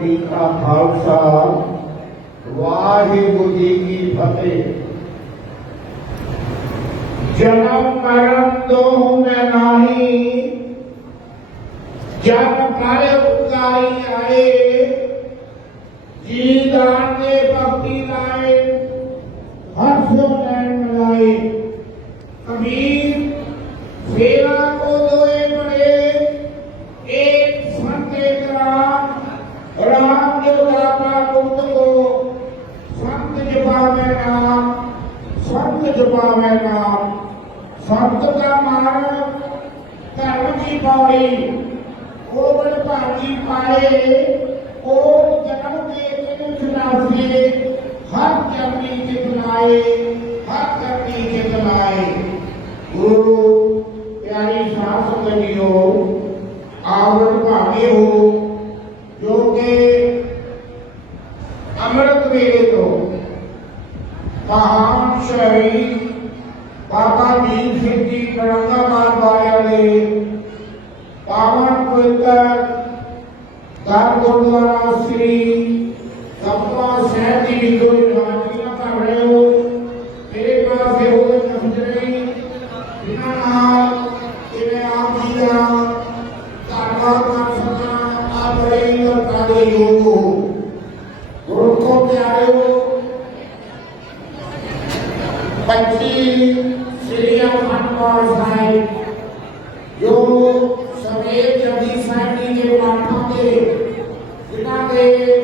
ਵਾਹਿਗੁਰੂ ਜੀ ਕਾ ਖਾਲਸਾ ਵਾਹਿਗੁਰੂ ਜੀ ਕੀ ਫਤਿਹ ਜਨਮ ਮਰਨ ਦੋ ਮੈਂ ਨਾਹੀ ਜਨ ਪਰ ਉਤਾਰੀ ਆਏ ਜੀ ਦਾਨ ਦੇ ਭਗਤੀ ਸੰਤ ਦਾ ਮਾਣ, ਧਰਮ ਦੀ ਪੌੜੀ ਉਹ ਬਣ ਭਾਗੀ ਪਾਏ ਉਹ ਜਨਮ ਦੇ ਤੈਨੂੰ ਜਨਾਸੇ ਹਰ ਜਨਮੀ ਤੇ ਬੁਲਾਏ ਹਰ ਜਨਮੀ ਤੇ ਬੁਲਾਏ ਗੁਰੂ ਪਿਆਰੀ ਸਾਧ ਸੰਗਤਿਓ, ਆਵਣ ਭਾਗੇ ਹੋ ਜੋ ਕਿ ਅੰਮ੍ਰਿਤ ਵੇਲੇ ਤੋਂ ਕਹਾਂ ਸ਼ਹੀਦ ਬਾਬਾ ਦੀਪ ਸਿੰਘ ਜੀ ਕੜੰਗਾਬਾਦ ਵਾਲਿਆਂ ਨੇ ਪਾਵਨ ਪਵਿੱਤਰ ਦਰ ਗੁਰਦੁਆਰਾ ਸ੍ਰੀ ਸਤਪਾ ਸਾਹਿਬ ਦੀ ਵਿਦੋ ਹਾਜ਼ਰੀਆਂ ਕਰ ਰਹੇ ਹੋ। ਮੇਰੇ ਪਾਸ ਇਹੋ ਜਿਹੇ ਸ਼ਬਦ ਨਹੀਂ ਜਿਨ੍ਹਾਂ ਨਾਲ ਜਿਵੇਂ ਆਪ ਜੀ ਦਾ ਧੰਨਵਾਦ ਕਰ ਸਕਾਂ ਆਪ ਰਹੇ ਲੋਕਾਂ ਦੇ ਯੋਗ ਹੋ। ਗੁਰੂ ਕੋ ਪਿਆਰੇ ਹੋ ਪੰਛੀ ਸਾਹਿਬ ਜੀ